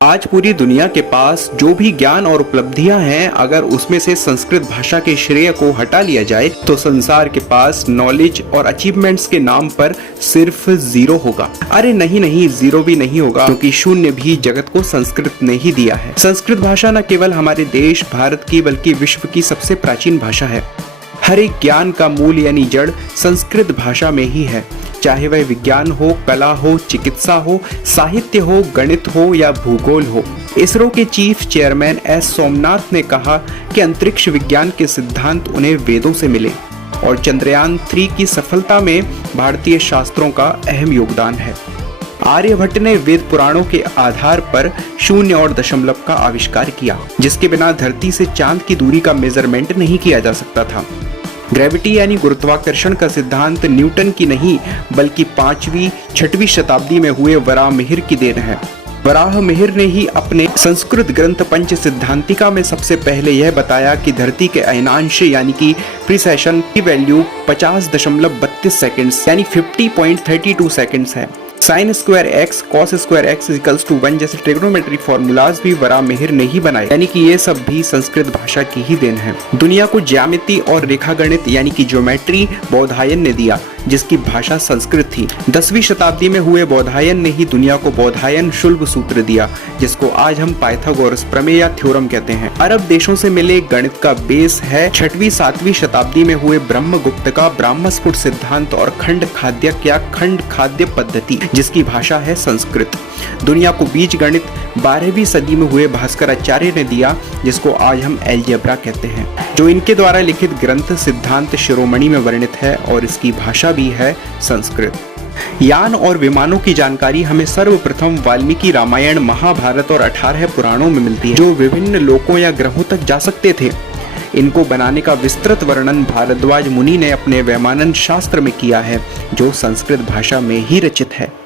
आज पूरी दुनिया के पास जो भी ज्ञान और उपलब्धियां हैं, अगर उसमें से संस्कृत भाषा के श्रेय को हटा लिया जाए तो संसार के पास नॉलेज और अचीवमेंट्स के नाम पर सिर्फ जीरो होगा। अरे नहीं, जीरो भी नहीं होगा, क्योंकि शून्य भी जगत को संस्कृत ने ही दिया है। संस्कृत भाषा न केवल हमारे देश भारत की बल्कि विश्व की सबसे प्राचीन भाषा है। हर एक ज्ञान का मूल यानी जड़ संस्कृत भाषा में ही है, चाहे वह विज्ञान हो, कला हो, चिकित्सा हो, साहित्य हो, गणित हो या भूगोल हो। इसरो के चीफ चेयरमैन एस सोमनाथ ने कहा कि अंतरिक्ष विज्ञान के सिद्धांत उन्हें वेदों से मिले और चंद्रयान 3 की सफलता में भारतीय शास्त्रों का अहम योगदान है। आर्यभट्ट ने वेद पुराणों के आधार पर शून्य और दशमलव का आविष्कार किया, जिसके बिना धरती से चांद की दूरी का मेजरमेंट नहीं किया जा सकता था। ग्रेविटी यानी गुरुत्वाकर्षण का सिद्धांत न्यूटन की नहीं बल्कि 5वीं 6वीं शताब्दी में हुए वराहमिहिर की देन है। वराहमिहिर ने ही अपने संस्कृत ग्रंथ पंच सिद्धांतिका में सबसे पहले यह बताया कि धरती के अयनांश यानी कि प्रिसेशन की वैल्यू 50.32 सेकंड्स यानी 50.32 सेकंड्स है। Sine square X cos square X equals to 1 जैसे ट्रिग्नोमेट्री फॉर्मूलाज भी वराहमिहिर ने ही बनाए, यानी कि ये सब भी संस्कृत भाषा की ही देन है। दुनिया को ज्यामिति और रेखागणित यानी कि ज्योमेट्री बौधायन ने दिया, जिसकी भाषा संस्कृत थी। 10वीं शताब्दी में हुए बौधायन ने ही दुनिया को बौधायन शुल्ब सूत्र दिया, जिसको आज हम पाइथागोरस प्रमेय या थ्योरम कहते हैं। अरब देशों से मिले गणित का बेस है 6वीं 7वीं शताब्दी में हुए ब्रह्मगुप्त का ब्राह्मस्फुट सिद्धांत और खंड खाद्यक या खंड खाद्य पद्धति, जिसकी भाषा है संस्कृत। दुनिया को बीज गणित 12वीं सदी में हुए भास्कराचार्य ने दिया, जिसको आज हम एलजेब्रा कहते हैं, जो इनके द्वारा लिखित ग्रंथ सिद्धांत शिरोमणि में वर्णित है और इसकी भाषा भी है संस्कृत। यान और विमानों की जानकारी हमें सर्वप्रथम वाल्मीकि रामायण, महाभारत और 18 पुराणों में मिलती है, जो विभिन्न लोकों या ग्रहों तक जा सकते थे। इनको बनाने का विस्तृत वर्णन भारद्वाज मुनि ने अपने वैमानन शास्त्र में किया है, जो संस्कृत भाषा में ही रचित है।